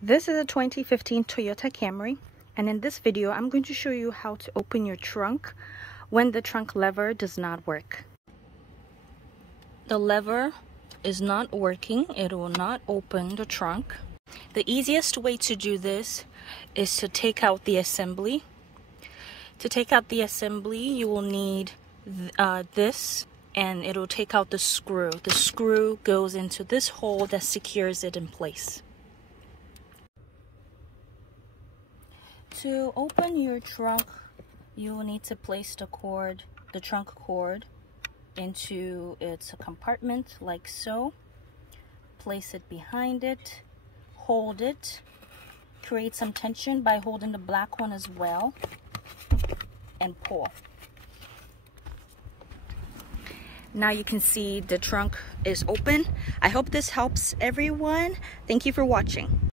This is a 2015 Toyota Camry, and in this video I'm going to show you how to open your trunk when the trunk lever does not work. The lever is not working. It will not open the trunk. The easiest way to do this is to take out the assembly. To take out the assembly, you will need this, and it'll take out the screw. The screw goes into this hole that secures it in place. To open your trunk, you will need to place the trunk cord into its compartment like so. Place it behind it, hold it, create some tension by holding the black one as well, and pull. Now you can see the trunk is open. I hope this helps everyone. Thank you for watching.